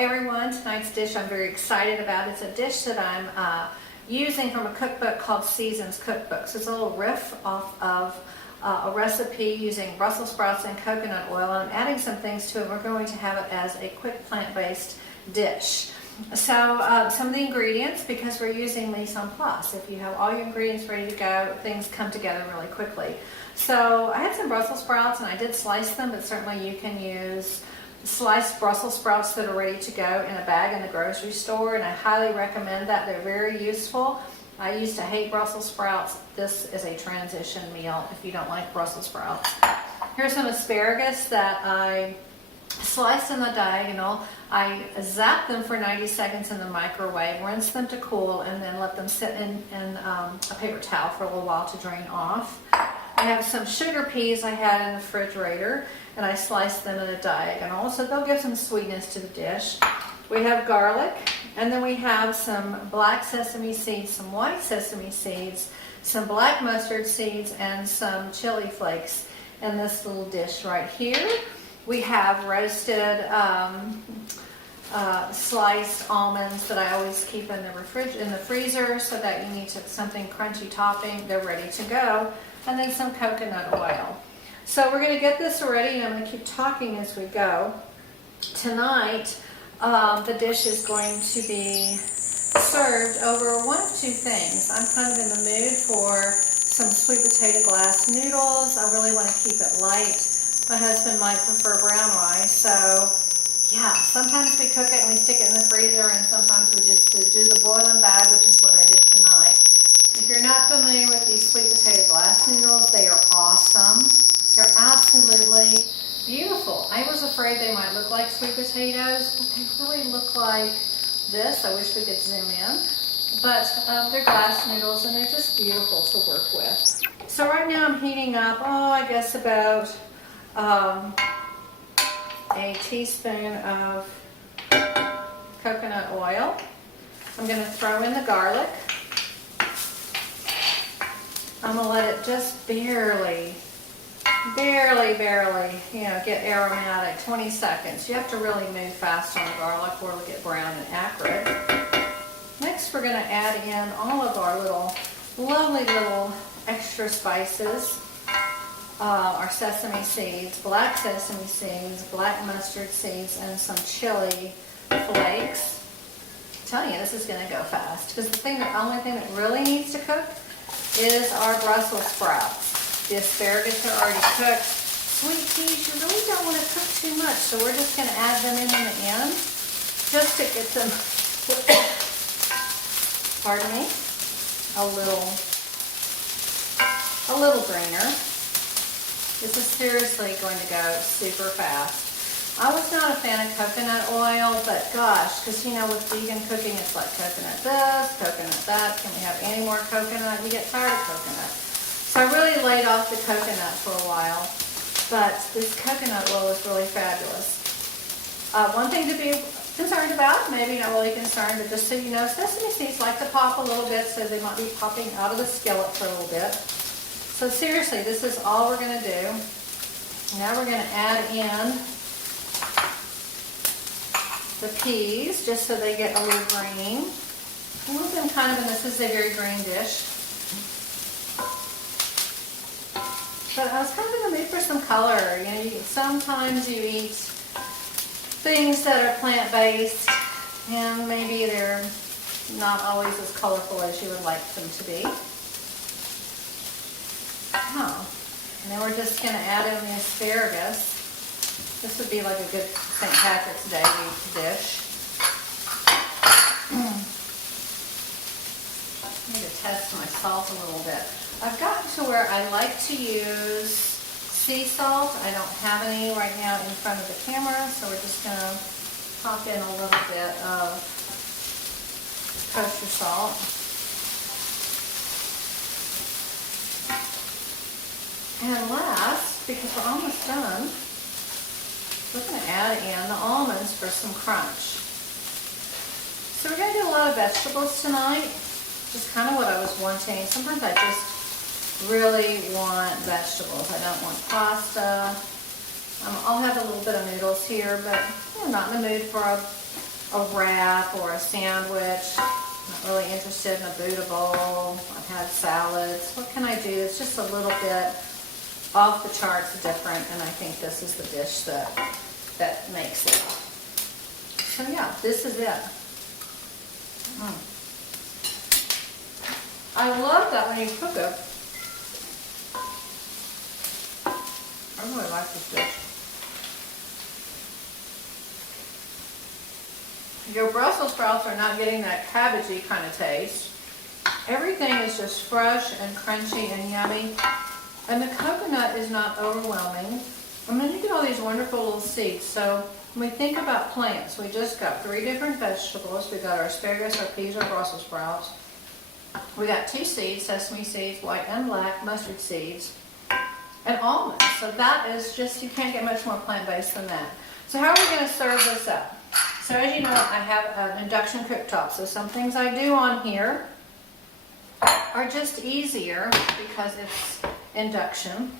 everyone, tonight's dish I'm very excited about. It's a dish that I'm using from a cookbook called Seasons Cookbooks. It's a little riff off of a recipe using Brussels sprouts and coconut oil, and I'm adding some things to it. We're going to have it as a quick plant-based dish. So some of the ingredients, because we're using mise en place, if you have all your ingredients ready to go, things come together really quickly. So I had some Brussels sprouts and I did slice them, but certainly you can use sliced Brussels sprouts that are ready to go in a bag in the grocery store, and I highly recommend that. They're very useful. I used to hate Brussels sprouts. This is a transition meal if you don't like Brussels sprouts. Here's some asparagus that I sliced in the diagonal. I zapped them for 90 seconds in the microwave, rinsed them to cool, and then let them sit in a paper towel for a little while to drain off. I have some sugar peas I had in the refrigerator, and I sliced them in a diagonal, so they'll give some sweetness to the dish. We have garlic, and then we have some black sesame seeds, some white sesame seeds, some black mustard seeds, and some chili flakes in this little dish right here. We have roasted sliced almonds that I always keep in the freezer, so that you need something crunchy topping. They're ready to go. And then some coconut oil. So we're going to get this ready, and I'm going to keep talking as we go. Tonight, the dish is going to be served over one of two things. I'm kind of in the mood for some sweet potato glass noodles. I really want to keep it light. My husband might prefer brown rice, so yeah, sometimes we cook it and we stick it in the freezer, and sometimes we just do the boiling bag, which is what I did tonight. If you're not familiar with these sweet potato glass noodles, they are awesome. They're absolutely beautiful. I was afraid they might look like sweet potatoes, but they really look like this. I wish we could zoom in. But they're glass noodles, and they're just beautiful to work with. So right now I'm heating up, I guess about a teaspoon of coconut oil. I'm going to throw in the garlic. I'm going to let it just barely, get aromatic, 20 seconds. You have to really move fast on the garlic or it'll get brown and acrid. Next, we're going to add in all of our lovely little extra spices. Our sesame seeds, black sesame seeds, black mustard seeds, and some chili flakes. I'm telling you, this is going to go fast, because the only thing that really needs to cook is our Brussels sprouts. The asparagus are already cooked. Sweet peas, you really don't want to cook too much, so we're just going to add them in the end, just to get them, pardon me, a little greener. This is seriously going to go super fast. I was not a fan of coconut oil, but gosh, because with vegan cooking, it's like coconut this, coconut that. Can we have any more coconut? We get tired of coconut. So I really laid off the coconut for a while, but this coconut oil is really fabulous. One thing to be concerned about, maybe not really concerned, but just so you know, sesame seeds like to pop a little bit, so they might be popping out of the skillet for a little bit. So seriously, this is all we're going to do. Now we're going to add in the peas, just so they get a little green. A little bit kind of, and this is a very green dish. But I was kind of in the mood for some color. Sometimes you eat things that are plant-based, and maybe they're not always as colorful as you would like them to be. And then we're just going to add in the asparagus. This would be like a good St. Patrick's Day dish. I need to test my salt a little bit. I've gotten to where I like to use sea salt. I don't have any right now in front of the camera, so we're just going to pop in a little bit of kosher salt. And last, because we're almost done, we're going to add in the almonds for some crunch. So we're going to do a lot of vegetables tonight, just kind of what I was wanting. Sometimes I just really want vegetables. I don't want pasta. I'll have a little bit of noodles here, but I'm not in the mood for a a wrap or a sandwich. Not really interested in a Buddha bowl. I've had salads. What can I do? It's just a little bit off the charts different, and I think this is the dish that makes it. So yeah, this is it. I love that when you cook it. I really like this dish. Your Brussels sprouts are not getting that cabbagey kind of taste. Everything is just fresh and crunchy and yummy. And the coconut is not overwhelming. And then you get all these wonderful little seeds. So when we think about plants, we just got 3 different vegetables. We got our asparagus, our peas, our Brussels sprouts. We got 2 seeds, sesame seeds, white and black, mustard seeds, and almonds. So that is just, you can't get much more plant-based than that. So how are we going to serve this up? So as you know, I have an induction cooktop. So some things I do on here are just easier because it's induction.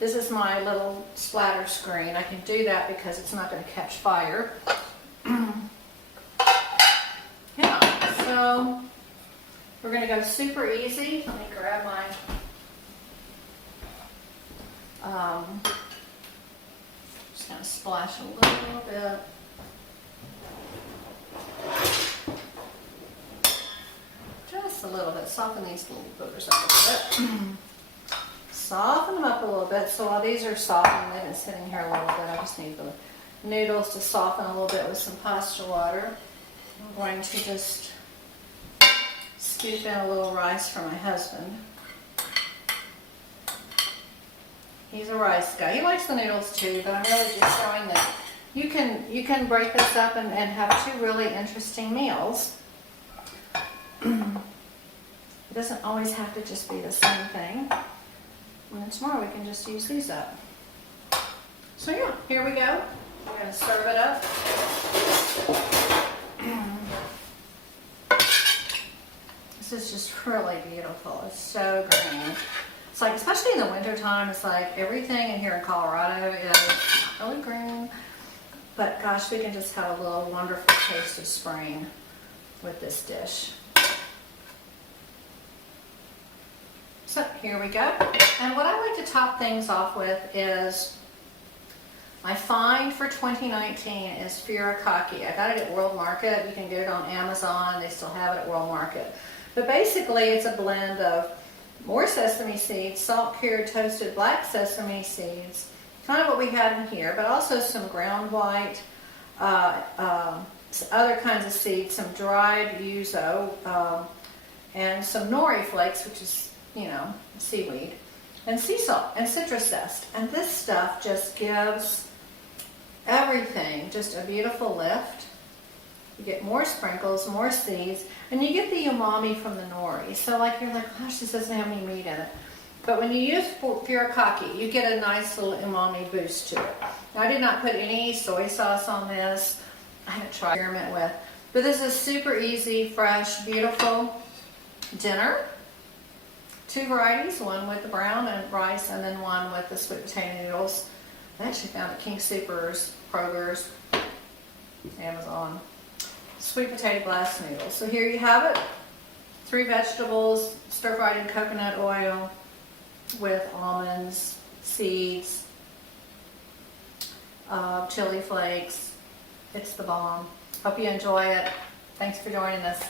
This is my little splatter screen. I can do that because it's not going to catch fire. Yeah, so we're going to go super easy. Let me grab my just going to splash a little bit. Just a little bit. Soften these little boogers up a little bit. Soften them up a little bit. So while these are softening, they've been sitting here a little bit. I just need the noodles to soften a little bit with some pasta water. I'm going to just scoop in a little rice for my husband. He's a rice guy. He likes the noodles too, but I'm really just showing that you can break this up and have 2 really interesting meals. It doesn't always have to just be the same thing. And then tomorrow we can just use these up. So yeah, here we go. We're going to serve it up. This is just really beautiful. It's so green. It's like, especially in the wintertime, it's like everything in here in Colorado is really green. But gosh, we can just have a little wonderful taste of spring with this dish. So here we go. And what I like to top things off with is, my find for 2019 is furikake. I got it at World Market. You can get it on Amazon. They still have it at World Market. But basically it's a blend of more sesame seeds, salt cured toasted black sesame seeds, kind of what we had in here, but also some ground white, other kinds of seeds, some dried yuzu, and some nori flakes, which is, you know, seaweed, and sea salt and citrus zest. And this stuff just gives everything just a beautiful lift. You get more sprinkles, more seeds, and you get the umami from the nori. So like, you're like, gosh, this doesn't have any meat in it. But when you use furikake, you get a nice little umami boost to it. Now, I did not put any soy sauce on this. I haven't tried to experiment with. But this is super easy, fresh, beautiful dinner. 2 varieties, one with the brown and rice, and then one with the sweet potato noodles. I actually found at King Soopers, Kroger's, Amazon. Sweet potato blast noodles. So here you have it. 3 vegetables, stir-fried in coconut oil with almonds, seeds, chili flakes. It's the bomb. Hope you enjoy it. Thanks for joining us.